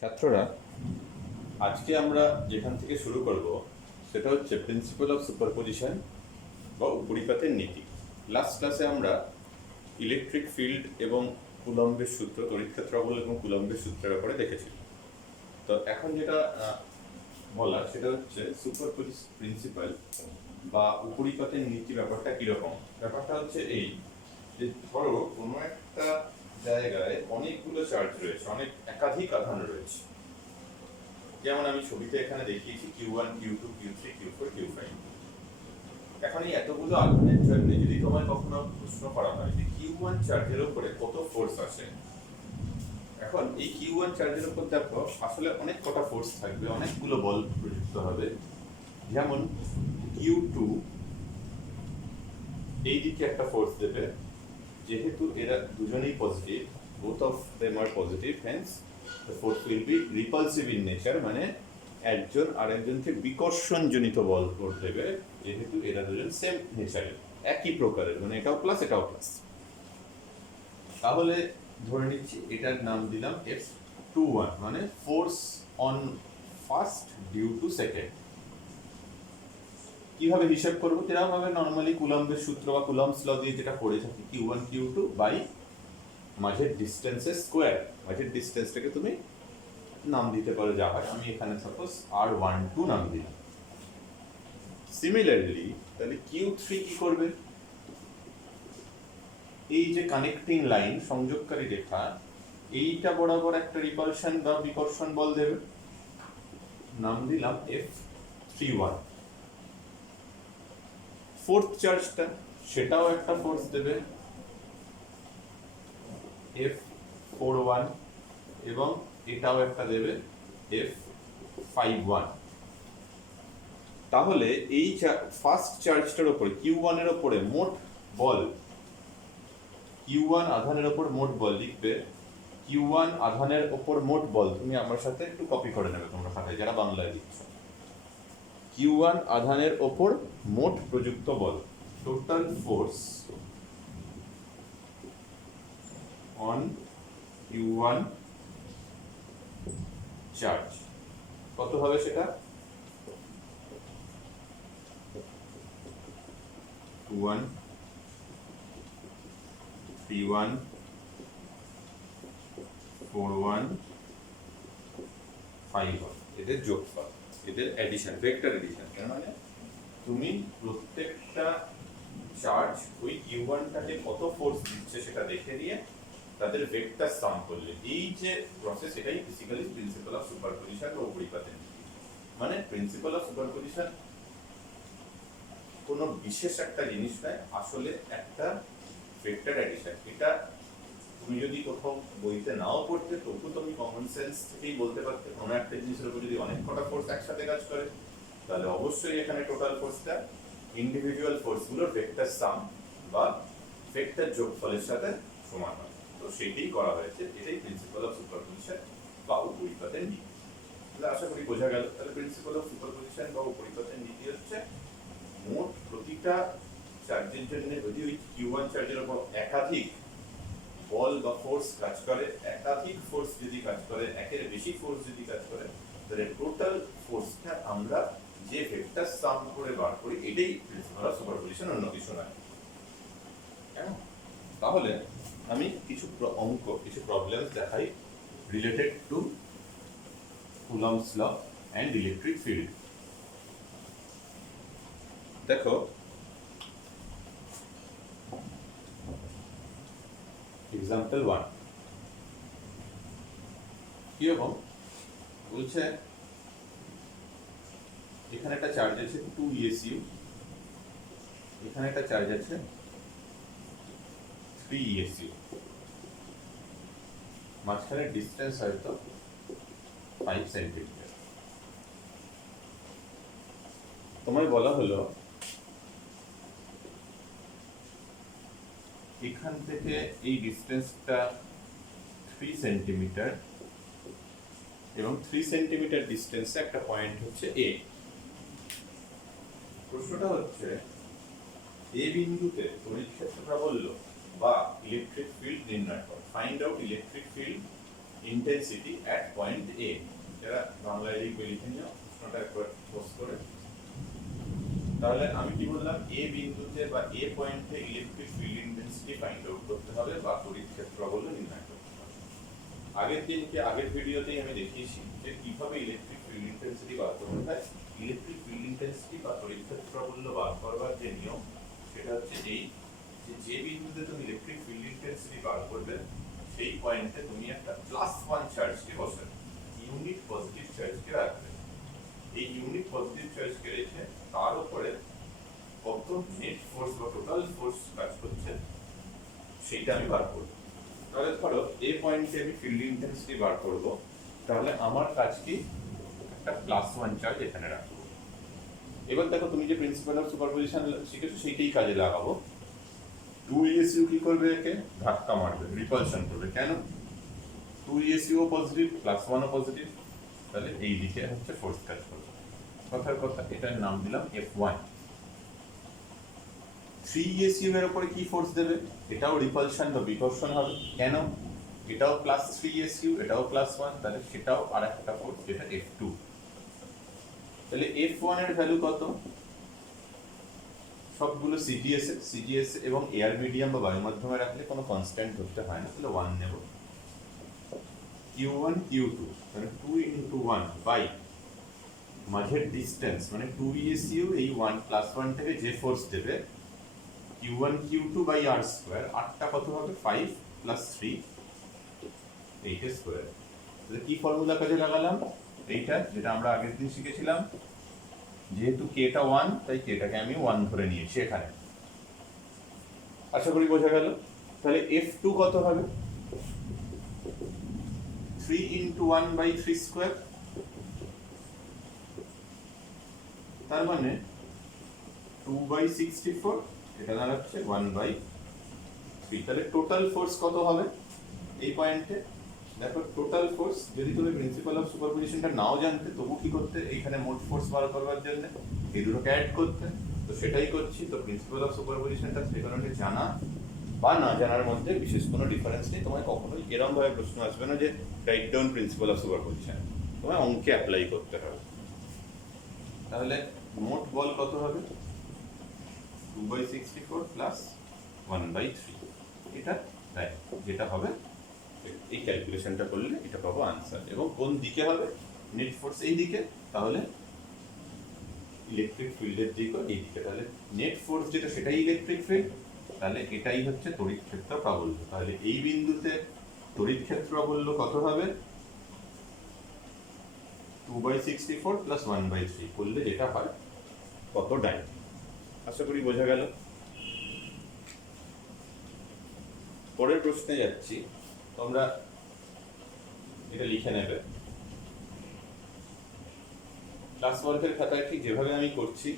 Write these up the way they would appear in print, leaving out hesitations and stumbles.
ছাত্ররা, আজকে আমরা যেখান থেকে শুরু করব সেটা হচ্ছে প্রিন্সিপাল অফ সুপারপজিশন বা উপরিপাতের নীতি। লাস্ট ক্লাসে আমরা ইলেকট্রিক ফিল্ড এবং কুলম্বের সূত্র, তড়িৎ ক্ষেত্রবল এবং কুলম্বের সূত্রের ব্যাপারে দেখেছি। তো এখন যেটা বলা সেটা হচ্ছে সুপারপজিশন প্রিন্সিপাল বা উপরিপাতের নীতি। ব্যাপারটা কিরকম? ব্যাপারটা হচ্ছে এই যে ধরো কোনো একটা জায়গায় অনেকগুলো চার্জ রয়েছে, অনেক একাধিক আধান রয়েছে। যেমন আমি ছবিতে এখানে দেখিয়েছি Q1, Q2, Q3, Q4, Q5। এখন এই এতগুলো আধানের জন্য যদি তোমায় কখনো প্রশ্ন করা হয় যে Q1 চার্জের উপরে কত ফোর্স আছে, এখন এই Q1 চার্জের উপর দেখো আসলে অনেক কটা ফোর্স থাকবে, অনেকগুলো বল প্রযুক্ত হবে। যেমন Q2 এই দিকে একটা ফোর্স দেবে, যেহেতু এরা দুজনেই positive, both of them are positive, hence the force will be repulsive in nature, মানে একজন আরেকজনকে বিকর্ষণজনিত বল দেবে, যেহেতু এরা দুজন সেম নেচারের, একই প্রকারের, মানে এটাও প্লাস এটাও প্লাস। তাহলে ধরে নিচ্ছি এটার নাম দিলাম F21, মানে force on first due to second. কিভাবে হিসাব করবো? এরকম ভাবে নর্মালি কুলম্বের সূত্র বা কুলম্বস ল দিয়ে যেটা করে থাকি, Q1 Q2 বাই মাঝের ডিস্টেন্সের স্কোয়ার। মাঝের ডিস্টেন্সটাকে তুমি নাম দিতে পারো যা হয়, আমি এখানে সাপোজ R12 নাম দিলাম। সিমিলারলি তাহলে Q3 কি করবে? এই যে কানেক্টিং লাইন, সংযোগকারী রেখা, এইটা বরাবর একটা রিপালশন বা বিকর্ষণ বল দেবে, নাম দিলাম F31। ফোর্থ চার্জটা, সেটাও একটা ফোর্স দেবে F41, এবং এটাও একটা দেবে F51। তাহলে এই ফার্স্ট চার্জটার উপরে Q1 এর উপরে মোট বল, Q1 আধানের উপর মোট বল লিখবে, Q1 আধানের উপর মোট বল, তুমি আমার সাথে একটু কপি করে নেবে তোমরা খাতায় যারা বাংলায় লিখছো। Q1 আধানের উপর মোট প্রযুক্ত বল, total force on Q1 charge কত হবে? সেটা 21, 31, 41, 51, এদের যোগফল, এদের এডিশন, ভেক্টর এডিশন। এর মানে তুমি প্রত্যেকটা চার্জ ওই Q1টাকে কত ফোর্স দিচ্ছে সেটা দেখে নিয়ে তাদের ভেক্টর সাম করলে, এই যে প্রসেস, এটাই বেসিক্যালি প্রিন্সিপাল অফ সুপারপজিশন বা উপরিপাতের নীতি। মানে প্রিন্সিপাল অফ সুপারপজিশন কোনো বিশেষ একটা জিনিস নয়, আসলে একটা ভেক্টর এডিশন। এটা তুমি যদি কোথাও বইতে নাও পড়তে, তবু তুমি কমন সেন্স থেকেই বলতে পারতে, কোনো একটা জিনিসের উপর যদি অনেক কটা ফোর্স একসাথে কাজ করে, তাহলে অবশ্যই এখানে টোটাল ফোর্সটা ইন্ডিভিজুয়াল ফোর্সগুলোর ভেক্টর সাম বা ভেক্টর যোগফলের সাথে সমান হয়। তো সেটাই করা হয়েছে, এটাই প্রিন্সিপাল অফ সুপারপজিশন বা উপরিপাতের নীতি। তাহলে আশা করি বোঝা গেল। তাহলে প্রিন্সিপাল অফ সুপারপজিশন বা উপরিপাতের নীতি হচ্ছে মোট প্রতিটা চার্জের জন্য যদি ওই Q1 চার্জের উপর একাধিক বল বা ফোর্স কাজ করে, একাধিক ফোর্স যদি কাজ করে, একের বেশি ফোর্স যদি কাজ করে, তাহলে টোটাল ফোর্সটা আমরা যে ভেক্টর সাম করে বার করি, এটাই প্রিন্সিপাল অফ সুপারপজিশন, অন্য কিছু নয়। তাহলে আমি কিছু অঙ্ক, কিছু প্রবলেম দেখাই related to Coulomb's law and electric field. দেখো এক্সাম্পল 1 কিরকম বলছে, এখানে একটা চার্জ আছে 2 ESU, এখানে একটা চার্জ আছে 3 ESU, মাঝখানে ডিস্টেন্স হয়তো 5 সেন্টিমিটার। তোমায় বলা হলো এখান থেকে এই ডিস্টেন্সটা 3 সেন্টিমিটার, এবং 3 সেন্টিমিটার ডিস্টেন্সে একটা পয়েন্ট হচ্ছে A। প্রশ্নটা হচ্ছে এ বিন্দুতে তড়িৎ ক্ষেত্র প্রাবল্য বা ইলেকট্রিক ফিল্ড নির্ণয় করো, find out electric field intensity at point A. যারা বাংলায় লিখবে লিখে নিও, প্রশ্নটা একবার পোস্ট করে। তাহলে আমি কি বললাম, এ বিন্দুতে বা এ পয়েন্টে electric field intensity find out করতে হবে বা তড়িৎ ক্ষেত্র বলে নির্ণয় করতে হবে। আগের ভিডিওতেই আমি দেখিয়েছি যে কিভাবে ইলেকট্রিক ফিল্ড ইন্টেন্সিটি বার করতে হয়। ইলেকট্রিক ফিল্ড ইন্টেন্সিটি বা তড়িৎ ক্ষেত্র বলল বার করবার যে নিয়ম, সেটা হচ্ছে এই যে বিন্দুতে তুমি ইলেকট্রিক ফিল্ড ইন্টেন্সিটি বার করবে সেই পয়েন্টে তুমি একটা +1 চার্জকে বসাবে, ইউনিট পজিটিভ চার্জকে রাখবে। এই ইউনিট পজিটিভ চার্জকে রেখে তার উপরে কত নেট ফোর্স বা টোটাল ফোর্স কাজ করছে সেইটা আমি বার করব। তাহলে ধরো এই পয়েন্টে আমি ফিল্ড ইন্টেন্সিটি বার করব, তাহলে আমার কাজ কি, একটা +1 চার্জ এখানে রাখবো। এবার দেখো, তুমি যে প্রিন্সিপাল অফ সুপারপজিশন শিখেছো সেইটাই কাজে লাগাবো। 2ESU কি করবে, একে ধাক্কা মারবে, রিপালশন করবে। কেন? 2ESU পজিটিভ, +1 ও পজিটিভ, তাহলে এই দিকে হচ্ছে ফোর্স কাজ করবে। কথার কথা, এটার নাম দিলাম F1। 3ESU এর উপরে কি ফোর্স দেবে? এটাও রিপালশন বা বিকর্ষণ হবে। কেন? এটাও +3ESU, এটাও +1, তাহলে সেটাও আরেকটা ফোর্স, যেটা F2। তাহলে F1 এর ভ্যালু কত? সবগুলো সিজিএস এবং এয়ার মিডিয়াম বা বায়ু মাধ্যমে রাখলে কোনো কনস্ট্যান্ট ধরতে হয় না, তাহলে 1 নেব। Q1 Q2 মানে 2 × 1 বাই মাঝের ডিসটেন্স মানে 2ESU এই 1+1 থেকে যে ফোর্স দেবে, Q1 Q2 বাই r², আটটা কত হবে? 5 + 3 8 স্কয়ার। তাহলে কি ফর্মুলা কাজে লাগালাম? এইটা যেটা আমরা আগের দিন শিখেছিলাম, যেহেতু কেটা 1 তাই কেটাকে আমি 1 ধরে নিয়েছি এখানে। আশা করি বোঝা গেল। তাহলে F2 কত হবে? 3 × 1/3², তার মানে 2/64, এটা দাঁড়াচ্ছে 1/3। তাহলে টোটাল ফোর্স কত হবে এই পয়েন্টে? দেখো, টোটাল ফোর্স যদি তুমি প্রিন্সিপাল অফ সুপারপজিশনটা নাও জানতে, তবু কি করতে, এইখানে মোট ফোর্স বার করবার জন্য এই দুটোকে অ্যাড করতে। তো সেটাই করছি। তো প্রিন্সিপাল অফ সুপারপজিশনটা সেই কারণে জানা বা না জানার মধ্যে বিশেষ কোনো ডিফারেন্স নেই। তোমায় কখনোই এরকম ভাবে প্রশ্ন আসবে না যে write down principal of superposition, তোমায় অঙ্কে অ্যাপ্লাই করতে হবে। তাহলে মোট বল কত হবে? 2/64 + 1/3, এটা তাই যেটা হবে, এই ক্যালকুলেশনটা করলে এটা পাবো আনসার। এবং কোন দিকে হবে? নেট ফোর্স এই দিকে, তাহলে ইলেকট্রিক ফিল্ডের দিকও এই দিকে। তাহলে নেট ফোর্স যেটা সেটাই ইলেকট্রিক ফিল্ড, তাহলে এটাই হচ্ছে তড়িৎ ক্ষেত্র প্রাবল্য। তাহলে এই বিন্দুতে তড়িৎ ক্ষেত্র প্রাবল্য কত হবে? 2/64 + 1/3 করলে যেটা হয় কত ডাইন। আশা করি বোঝা গেল। পরের প্রশ্নে যাচ্ছি। তোমরা এটা লিখে নেবে ক্লাস ওয়ার্কের খাতায়, ঠিক যেভাবে আমি করছি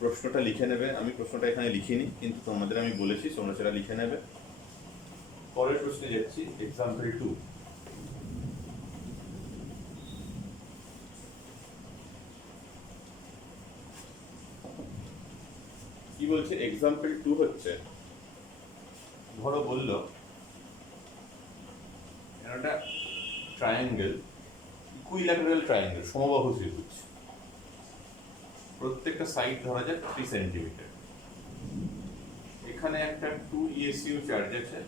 প্রশ্নটা লিখে নেবে। আমি প্রশ্নটা এখানে লিখিনি, কিন্তু তোমাদের আমি বলেছি তোমরা সেটা লিখে নেবে। পরের প্রশ্নে যাচ্ছি, এক্সাম্পল 2। কি বলছে? এক্সাম্পল 2 হচ্ছে, ধরো বললো একটা ট্রায়াঙ্গেল, ইকুইল্যাটারাল ট্রায়াঙ্গেল, সমবাহু ত্রিভুজ, প্রত্যেকটা সাইড ধরা যাক 3 সেন্টিমিটার। এখানে একটা 2ESU চার্জ আছে,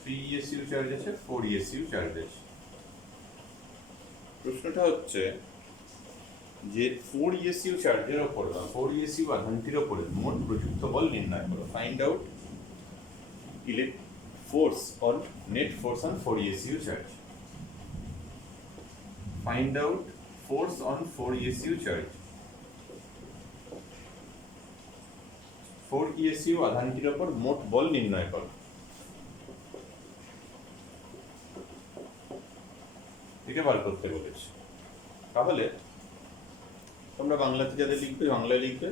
3ESU চার্জ আছে, 4ESU চার্জ আছে। প্রশ্নটা হচ্ছে যে 4ESU চার্জের ওপর বা 4ESU আধানটির ওপরে মোট প্রযুক্ত বল নির্ণয় করো। Find out force or net force on 4ESU charge. Find out force on 4ESU charge. 4ESU আধানটির উপর মোট বল নির্ণয় করো। এটা বার করতে বলেছে। তাহলে তোমরা বাংলাতে যাদের লিখবে, বাংলায় লিখবে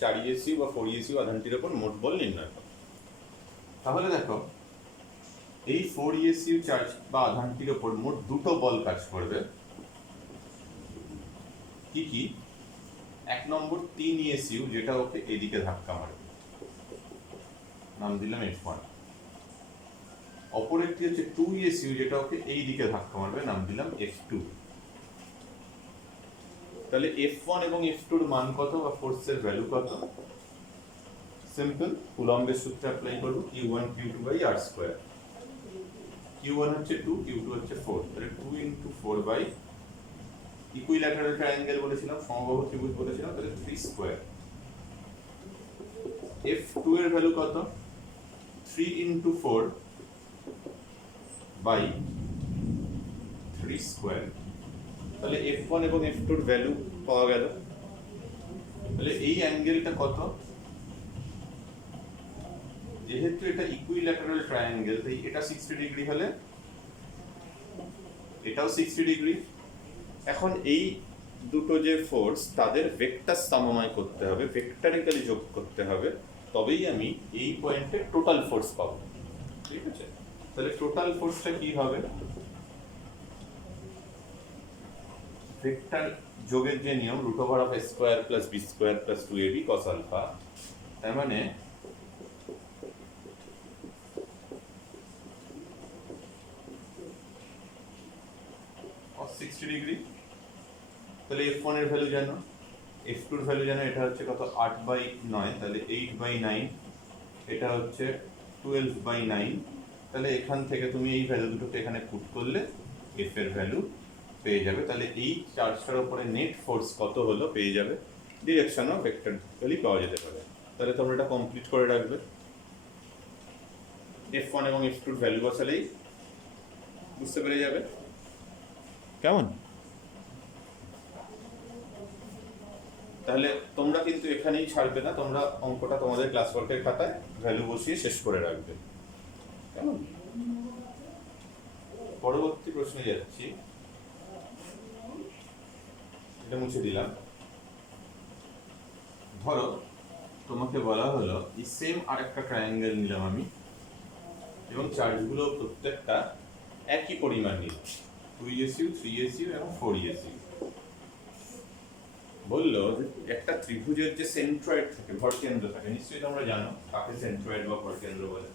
4ESU বা 4ESU আধানটির উপর মোট বল নির্ণয় করো। তাহলে দেখো, এই 4ESU চার্জ বা আধানটির উপর মোট দুটো বল কাজ করবে। কি কি? 1 নম্বর 3ESU, যেটা ওকে এদিকে ধাক্কা মারবে, নাম দিলাম F1। অপর একটি হচ্ছে 2SU, যেটা ওকে এই দিকে ধাক্কা মারবে, নাম দিলাম F2। তাহলে F1 এবং F2 এর মান কত বা ফোর্সের ভ্যালু কত? সিম্পল, কুলম্বের সূত্র অ্যাপ্লাই করব, Q1 Q2/r²। Q1 হচ্ছে 2, Q2 হচ্ছে 4, তাহলে 2 × 4 বাই ইকুইল্যাটারাল ট্রায়াঙ্গেল বলেছিলাম, সমবাহু ত্রিভুজ বলেছিলাম, তাহলে 3²। F2 এর ভ্যালু কত? 3 × 4 বাই 3²। তাহলে F1 এবং F2 এর ভ্যালু পাওয়া গেল। তাহলে এই অ্যাঙ্গেলটা কত? যেহেতু এটা ইকুইল্যাটারাল ট্রায়াঙ্গেল, তাই এটা 60 ডিগ্রি হলে এটাও 60 ডিগ্রি। এখন এই দুটো যে ফোর্স, তাদের ভেক্টর সমময় করতে হবে, ভেক্টরিক্যালি যোগ করতে হবে, তবেই আমি এই পয়েন্টে টোটাল ফোর্স পাবো। ঠিক আছে, তাহলে টোটাল ফোর্সটা কি হবে? ভেক্টর যোগের যে নিয়ম, √(a² + b² + 2ab cos α, তার মানে cos 60 ডিগ্রি। তাহলে F1 এর ভ্যালু জানো, F2 এর ভ্যালু জানো, এটা হচ্ছে কত? 8/9, তাহলে 8/9, এটা হচ্ছে 12/9। তাহলে এখান থেকে তুমি এই ভ্যালু দুটোকে এখানে পুট করলে F এর ভ্যালু পেয়ে যাবে। তাহলে এই চার্জটার উপরে নেট ফোর্স কত হলো পেয়ে যাবে, ডিরেকশনও ভেক্টরিক্যালি পাওয়া যেতে পারে। তাহলে তোমরা এটা কমপ্লিট করে রাখবে। F1 এবং F2 এর ভ্যালু বসালেই বুঝতে পেরে যাবে। কেমন? তাহলে তোমরা কিন্তু এখানেই ছাড়বে না, তোমরা অঙ্কটা তোমাদের ক্লাস ওয়ার্কের খাতায় ভ্যালু বসিয়ে শেষ করে রাখবে। কেমন? পরবর্তী প্রশ্নে যাচ্ছি, এটা মুছে দিলাম। ধরো তোমাকে বলা হলো এই সেম আরেকটা ট্রায়াঙ্গেল নিলাম আমি, এবং চার্জগুলো প্রত্যেকটা একই পরিমাণ নিলাম, 2SU 3SU এবং 4SU। বললো একটা ত্রিভুজের যে সেন্ট্রয়েড থাকে, ভরকেন্দ্র থাকে, নিশ্চয়ই তোমরা জানো কাকে সেন্ট্রয়েড বা ভরকেন্দ্র বলে।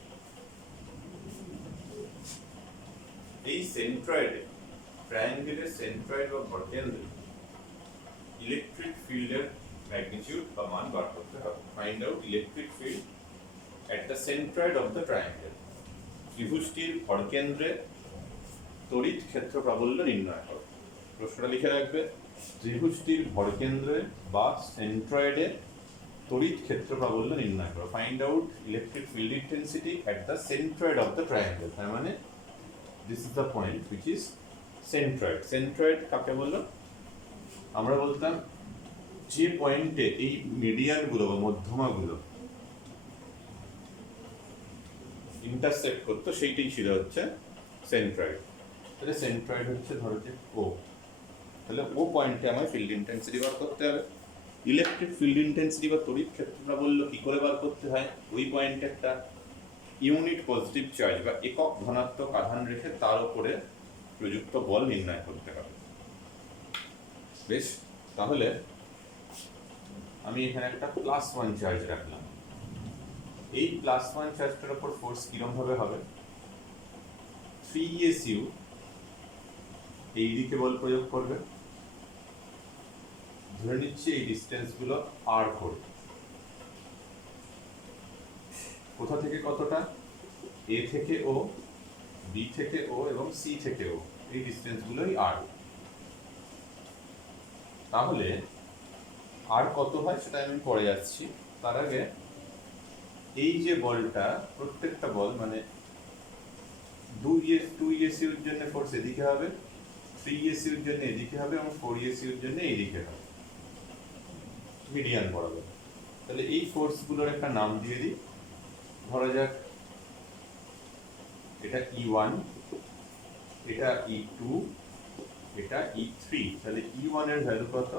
এই সেন্ট্রয়েডে, ট্রায়াঙ্গেলের সেন্ট্রয়েড বা ভরকেন্দ্রে ইলেকট্রিক ফিল্ডের ম্যাগনিটিউড বা মান বার করতে হবে। Find out electric field at the centroid of the triangle. ত্রিভুজটির ভরকেন্দ্রে তড়িৎ ক্ষেত্র প্রাবল্য নির্ণয় করো। প্রশ্নটা লিখে রাখবে, ত্রিভুজটির ভরকেন্দ্রে বা সেন্ট্রয়েডে তড়িৎ ক্ষেত্র প্রাবল্য নির্ণয় করো। Find out electric field intensity at the centroid of the triangle. তার মানে this is the point which is centroid. Centroid কাকে বললো? আমরা বলতাম যে পয়েন্টে এই মিডিয়ানগুলো বা মধ্যমাগুলো ইন্টারসেক্ট করতো, সেইটাই ছিল হচ্ছে সেন্ট্রয়েড। তাহলে সেন্ট্রয়েড হচ্ছে ধরো যে ও, তাহলে ও পয়েন্টে আমার ফিল্ড ইন্টেন্সিটি বার করতে হবে। ইলেকট্রিক ফিল্ড ইন্টেন্সিটি বা তড়িৎ ক্ষেত্রটা বললো কি করে বার করতে হয়? ওই পয়েন্টে একটা ইউনিট পজিটিভ চার্জ বা একক ধনাত্মক আধান রেখে তার উপরে প্রযুক্ত বল নির্ণয় করতে হবে। বেশ, তাহলে আমি এখানে একটা +1 চার্জ রাখলাম। এই +1 চার্জটার উপর ফোর্স কিরম ভাবে হবে? 3SU এই দিকে বল প্রয়োগ করবে। ধরে নিচ্ছি এই ডিস্টেন্স গুলো r করে। কোথা থেকে কতটা? A থেকে O, B থেকে O এবং C থেকে O, এই ডিস্টেন্স গুলোই r। তাহলে আর কত হয় সেটা আমি পরে যাচ্ছি। তার আগে এই যে বলটা, প্রত্যেকটা বল মানে 2SU এর জন্য ফোর্স এদিকে হবে, 3SU এর জন্য এদিকে হবে এবং 4SU এর জন্য এইদিকে হবে, মিডিয়ান বরাবর। তাহলে এই ফোর্স গুলোর একটা নাম দিয়ে দিই। ধরা যাক এটা E1, এটা E2, এটা E3। তাহলে E1 এর ভ্যালু কত?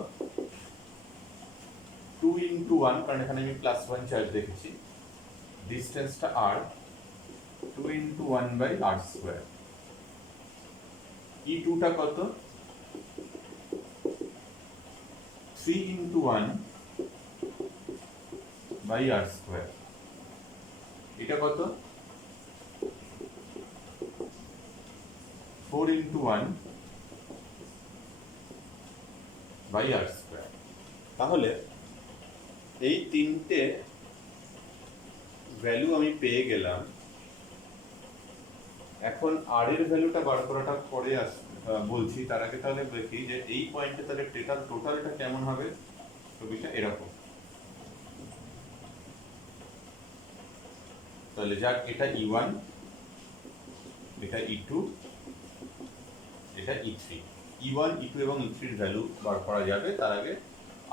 2 × 1, কারণ এখানে আমি +1 চার্জ দেখেছি, ডিস্টেন্সটা r, 2 × 1/r²। E2 টা কত? 3 × 1/r²। এটা কত? 4 into 1 by r square। তাহলে এই তিনটে ভ্যালু আমি পেয়ে গেলাম। এখন আর এর ভ্যালুটা বার করাটা পরে বলছি, তার আগে তাহলে দেখি যে এই পয়েন্টে তাহলে টোটালটা কেমন হবে। ছবিটা এরকম, তাহলে যাক এটা E1, এটা E2, এটা E3। E1, E2 এবং E3 এর ভ্যালু বার করা যাবে, তার আগে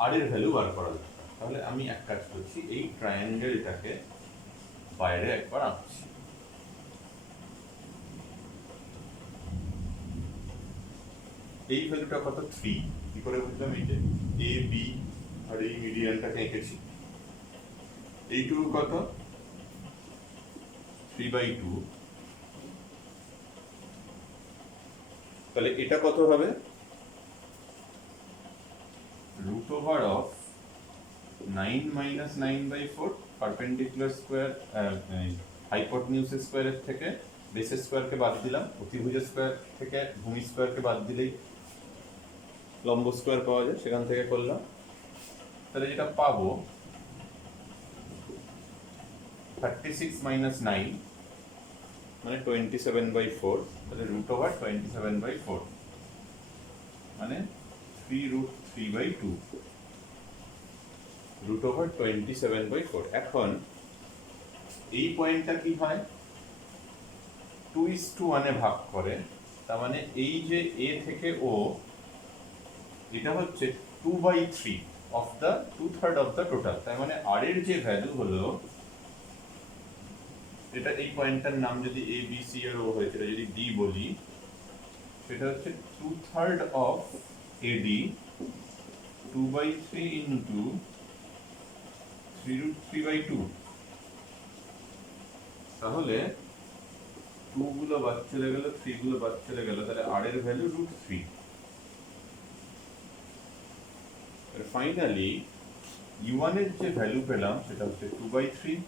আর এর ভ্যালু বার করা যাবে। তাহলে আমি এক কাজ করছি, এই ট্রায়াঙ্গেলটাকে বাইরে একবার আঁকছি। এই ভ্যালুটা কত? 3। কি করে বুঝলাম? এই যে এ বি আর এই মিডিয়ানটাকে এঁকেছি। এইটুকু কত? 3/2। তাহলে এটা কত হবে? √of 9 minus 9/4 পারপেন্ডিকুলার স্কোয়ার, হাইপোটেনিউস স্কোয়ারের থেকে বেস স্কোয়ারকে বাদ দিলাম, অতিভুজ স্কোয়ার থেকে ভূমি স্কোয়ারকে বাদ দিলেই লম্ব স্কোয়ার পাওয়া যায়, সেখান থেকে করলাম। তাহলে যেটা পাবো 36 minus 9 মানে 27/4। তাহলে √27/4 মানে 3√3/2, √27/4। এখন এই পয়েন্টটা কি হয়? 2:1 এ ভাগ করে, তার মানে এই যে এ থেকে ও, এটা হচ্ছে 2/3 of the 2/3 of the total. তার মানে আর এর যে ভ্যালু হলো, এটা এই পয়েন্টটার নাম যদি এ বি সি আর ও হয়েছে, যদি ডি বলি, সেটা হচ্ছে 2/3 অফ এডি, 2/3 ইন্টু 3√3/2। তাহলে 2 গুলো বাদ চলে গেল, 3 গুলো বাদ চলে গেল, তাহলে আর এর ভ্যালু √3। ফাইনালি U1 এর যে ভ্যালু পেলাম সেটা হচ্ছে 2/3,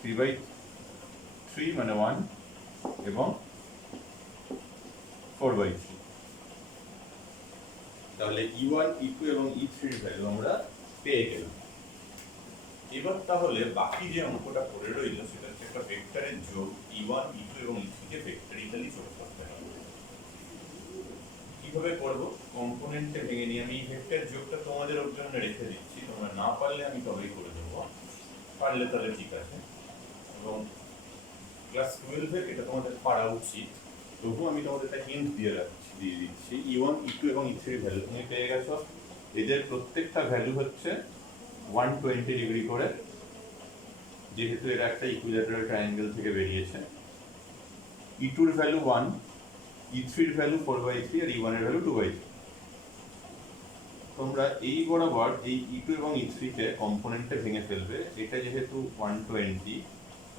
3/3 মানে 1 এবং 4/3। তাহলে E1, E2 এবং E3 এর ভ্যালু আমরা পেয়ে গেলাম। এবার তাহলে বাকি যে অঙ্কটা পড়ে রইল সেটা হচ্ছে একটা ভেক্টরের যোগ। E1, E2 এবং E3 কে ভেক্টরিক্যালি যোগ করতে হবে। কিভাবে করব? কম্পোনেন্টে ভেঙে নিয়ে আমি এই ভেক্টর যোগটা তোমাদের জন্য রেখে দিচ্ছি, তোমরা না পারলে আমি তবেই করে দেবো, পারলে তাহলে ঠিক আছে। এবং ক্লাস 12 এটা তোমাদের পারা উচিত, তবুও আমি তোমাদের একটা হিন্ট দিয়ে দিচ্ছি। E1, E2 এবং E3 এর ভ্যালু তুমি পেয়ে গেছো। এদের প্রত্যেকটা ভ্যালু হচ্ছে 120 ডিগ্রি করে, যেহেতু এটা একটা ইকুইল্যাটারাল ট্রায়াঙ্গেল থেকে বেরিয়েছে। E2 এর ভ্যালু 1, E3 এর ভ্যালু 4/3 আর E1 এর ভ্যালু 2/3। তোমরা এই বরাবর এই E2 এবং E3 কে কম্পোনেন্টে ভেঙে ফেলবে। এটা যেহেতু 120,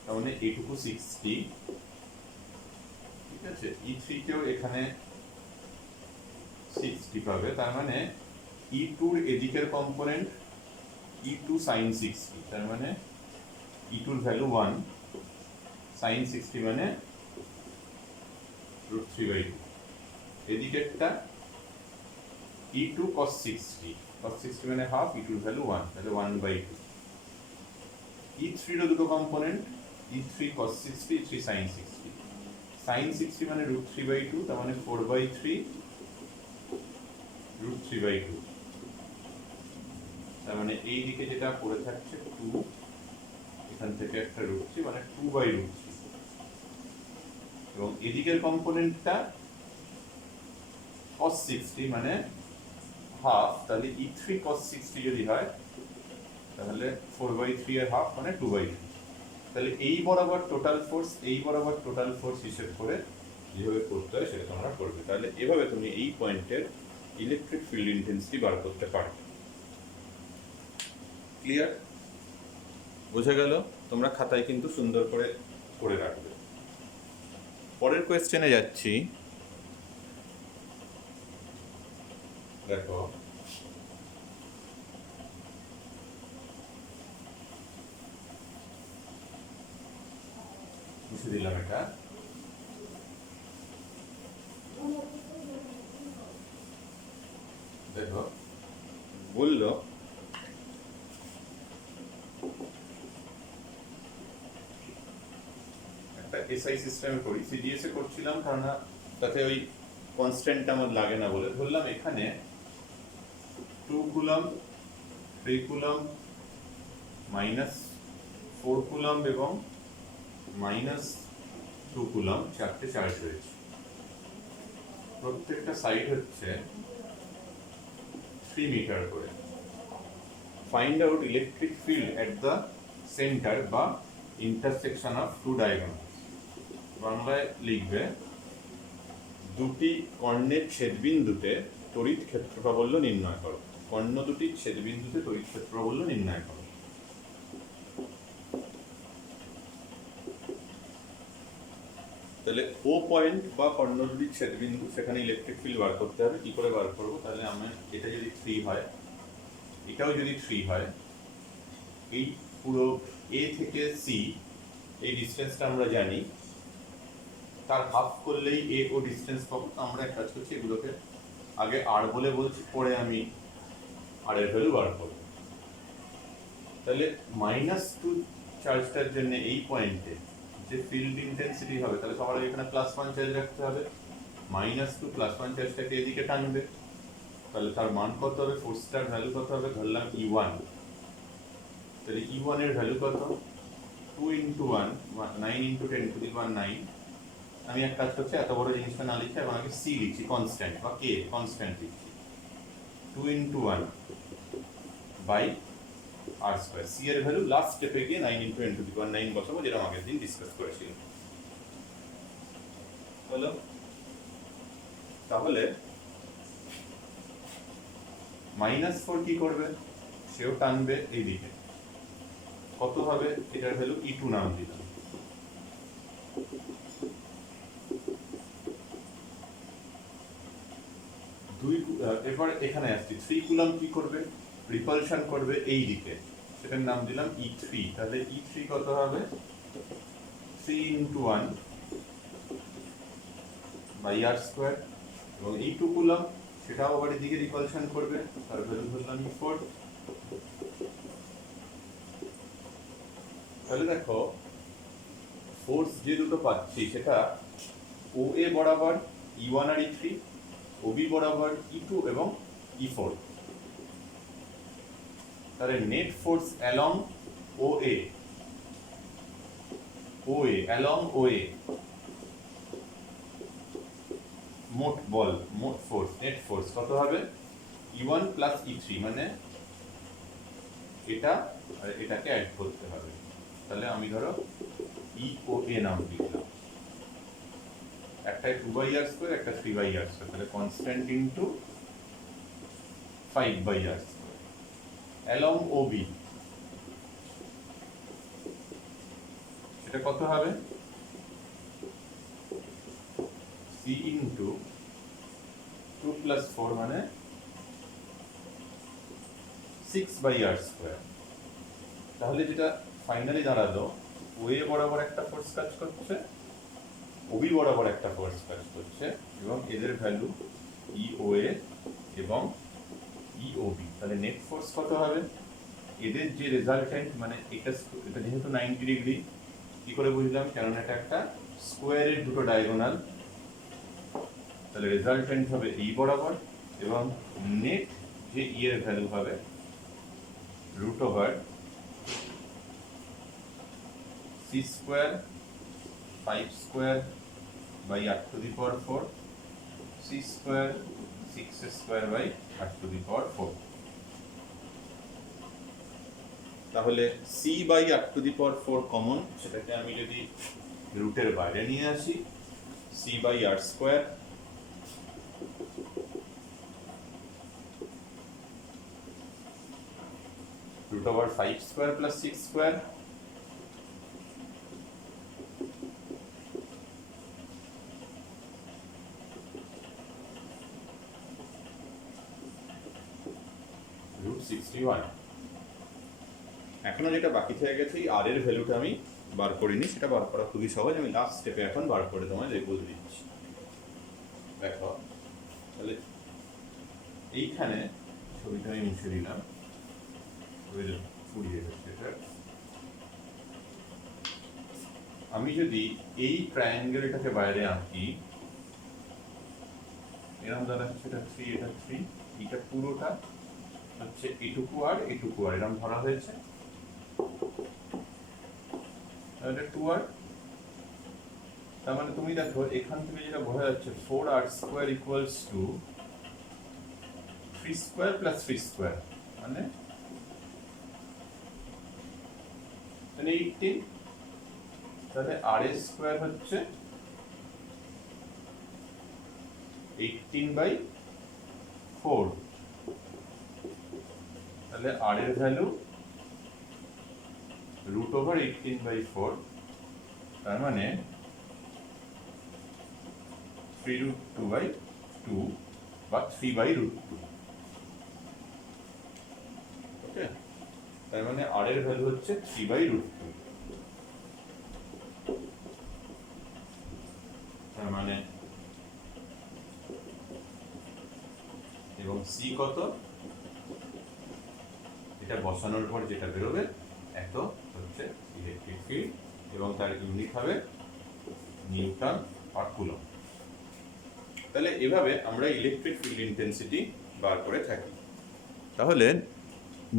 তার মানে এইটুকু 60, ঠিক আছে। E3 কেও এখানে 60 পাবে, তার মানে E2 এর এদিকের কম্পোনেন্ট E2 sin 60, তার মানে E2 এর ভ্যালু 1, sin 60 মানে √3/2। এদিকেরটা E2 cos 60, cos 60 মানে হাফ, E2 এর ভ্যালু 1, তাহলে 1/2। E3 এর দুটো component, E3 cos 60, E3 sin 60, sin 60 মানে √3/2, তার মানে 4/3 √3/2। তার মানে এই দিকে যেটা পড়ে থাকছে 2, এখান থেকে একটা √3 মানে 2/√3। এবং এদিকের কম্পোনেন্টটা cos 60 মানে হাফ, তাহলে E3 cos 60 যদি হয় তাহলে 4/3 এর হাফ মানে 2/3। তাহলে এই বরাবর টোটাল ফোর্স, এই বরাবর টোটাল ফোর্স হিসেব করে যেভাবে করতে হয় সেটা তোমরা করবে। তাহলে এভাবে তুমি এই পয়েন্টের ইলেকট্রিক ফিল্ড ইন্টেন্সিটি বার করতে পারবে। ক্লিয়ার? বোঝা গেল? তোমরা খাতায় কিন্তু সুন্দর করে করে রাখবে। পরের কোয়েশ্চেনে যাচ্ছি। দেখো, মুছে দিলাম এটা। দেখো বললো একটা এসআই সিস্টেমে করি, সিডিএস এ করছিলাম কারণ তাতে ওই কনস্ট্যান্ট আমার লাগে না বলে ধরলাম এখানে 2 কুলম্ব 3 কুলম্ব -4 কুলম্ব এবং -2 কুলম্ব চারটে চার্জ রয়েছে। প্রত্যেকটা সাইড হচ্ছে 3 মিটার করে। Find out electric field at the centre বা ইন্টারসেকশন অফ টু ডায়াগোনালস। বাংলায় লিখবে দুটি কর্ণের ছেদবিন্দুতে তড়িৎ ক্ষেত্র প্রাবল্য নির্ণয় করো। কর্ণ দুটি ছেদবিন্দুতে তড়িৎ ক্ষেত্র প্রাবল্য নির্ণয় করো। তাহলে ও পয়েন্ট বা কর্ণ দুটি ছেদবিন্দু, সেখানে ইলেকট্রিক ফিল্ড বার করতে হবে। কি করে বার করবো? তাহলে আমরা এটা যদি 3 হয়, এটাও যদি 3 হয়, এই পুরো এ থেকে সি এই ডিস্টেন্সটা আমরা জানি, তার হাফ করলেই এ ও ডিস্টেন্স পাবো। আমরা এক কাজ করছি, এগুলোকে আগে আর বলে বলছি, পরে আমি আর এর ভ্যালু বার করবো। তাহলে -2 চার্জটার জন্য এই পয়েন্টে যে ফিল্ড ইন্টেন্সিটি হবে, তাহলে সবার আগে এখানে +1 চার্জ রাখতে হবে। -2 +1 চার্জটাকে এদিকে টানবে, তাহলে তার মান কত হবে? ফোর্সটার ভ্যালু কত হবে? ধরলাম E1। তাহলে E1 এর ভ্যালু কত? 2 × 1 9 × 10⁻⁹। আমি এক কাজ করছি, এত বড় জিনিসটা না লিখে এবং আগে সি লিখছি, কনস্ট্যান্ট বা কে কনস্ট্যান্ট লিখছি। 2 × 1 বাই r²। সি এর ভ্যালু লাস্ট স্টেপে গিয়ে 9 × 10⁻⁹ বসাবো, যেটা আগের দিন ডিসকাস করেছিলাম। হলো? তাহলে -4 কি করবে? সেও টানবে এইদিকে। কত হবে? এটার ভ্যালু E2 নাম দিলাম। এবার এখানে আসছি, 3 কুলম্ব কি করবে? রিপালশন করবে এই দিকে, সেটার নাম দিলাম E3। তাহলে E3 কত হবে? 3 × 1 বাই r²। এবং এই 2 কুলম্ব সেটাও আবার এদিকে রিপালশন করবে, তার ভ্যালু ধরলাম E4। তাহলে দেখো ফোর্স যে দুটো পাচ্ছি সেটা OA বরাবর E1 আর E3, OB বরাবর E2 এবং E4। তাহলে net force along OA along OA, মোট বল, মোট ফোর্স, নেট ফোর্স কত হবে? E1 + E3, মানে এটা আর এটাকে অ্যাড করতে হবে। তাহলে আমি ধরো EOA নাম লিখলাম, একটাই 2/r², একটা 3/r²। তাহলে constant into 5/r²। Along OB সেটা কত হবে? C × 2 + 4 মানে 6/r²। তাহলে যেটা ফাইনালি দাঁড়ালো, OA বরাবর একটা ফোর্স কাজ করছে, OB বরাবর একটা ফোর্স কাজ করছে, এবং এদের ভ্যালু EOA এবং EOB। তাহলে নেট ফোর্স কত হবে? এদের যে রেজাল্টেন্ট, মানে এটা যেহেতু 90 ডিগ্রি, কি করে বুঝলাম? কারণ এটা একটা স্কোয়ারের দুটো ডায়াগোনাল। তাহলে রেজাল্টেন্ট হবে এই বরাবর, এবং নেট যে ই এর ভ্যালু হবে √5² 5² by r⁴, c² 6² by r⁴। তাহলে c/r⁴ কমন, সেটাকে আমি যদি রুটের বাইরে নিয়ে আসি, c/r² √5² + 6² √61। এখনো যেটা বাকি থেকে গেছে, এই আর এর ভ্যালুটা আমি বার করিনি, সেটা বার করা খুবই সহজ। আমি লাস্ট স্টেপে এখন বার করে তোমায় বলে দিচ্ছি। দেখো, তাহলে এইখানে আমি মুছে দিলাম, পুড়িয়ে গেছে এটা। আমি যদি এই ট্রায়াঙ্গেলটাকে বাইরে আঁকি, এরকম দাঁড়াচ্ছে, এটা 3, এটা 3, এটা পুরোটা হচ্ছে এটুকু আর এরকম ধরা হয়েছে, এটা 2r। তার মানে তুমি দেখো এখান থেকে যেটা বোঝা যাচ্ছে 4r square equals to 3 square plus 3 square, মানে 18। তাহলে r এর স্কোয়ার হচ্ছে 18/4। তাহলে r এর ভ্যালু √18/4, তার মানে 3√2/2 বা 3/2। ওকে, তার মানে r এর ভ্যালু হচ্ছে 3/2। তার মানে এবং c কত, এটা বসানোর পর যেটা বেরোবে এত হচ্ছে ইলেকট্রিক ফিল্ড, এবং তার ইউনিট হবে নিউটন আর কুলম। তাহলে এভাবে আমরা ইলেকট্রিক ফিল্ড ইন্টেন্সিটি বার করে থাকি। তাহলে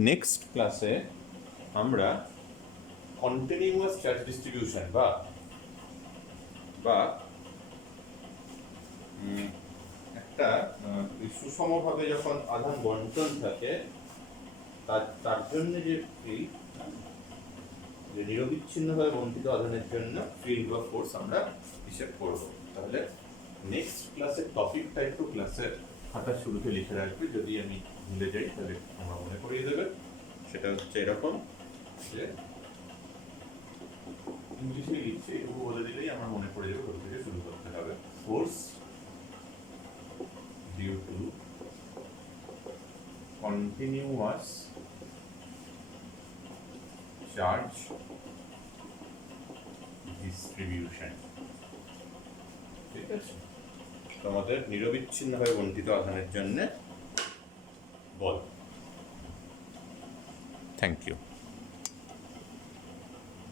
নেক্সট ক্লাসে আমরা কন্টিনিউয়াস চার্জ ডিস্ট্রিবিউশন বা একটা সুষমভাবে যখন আধান বন্টন থাকে তার জন্য যে ফিল্ড, যে নিরবিচ্ছিন্নভাবে বন্টিত আধানের জন্য ফিল্ড বা ফোর্স আমরা হিসেব করব। তাহলে নেক্সট ক্লাসের টপিকটা একটু ক্লাসের খাতার শুরুতে লিখে রাখবে, যদি আমি ভুলে যাই তাহলে আমরা মনে করিয়ে দেবে। সেটা হচ্ছে এরকম যে ইংলিশে লিখছে, এটুকু বলে দিলেই আমার মনে পড়ে যাবে, ওর থেকে শুরু করতে হবে। Force due to continuous charge distribution. ঠিক আছে, তোমাদের নিরবিচ্ছিন্নভাবে বন্টিত আধানের জন্য বল। Thank you.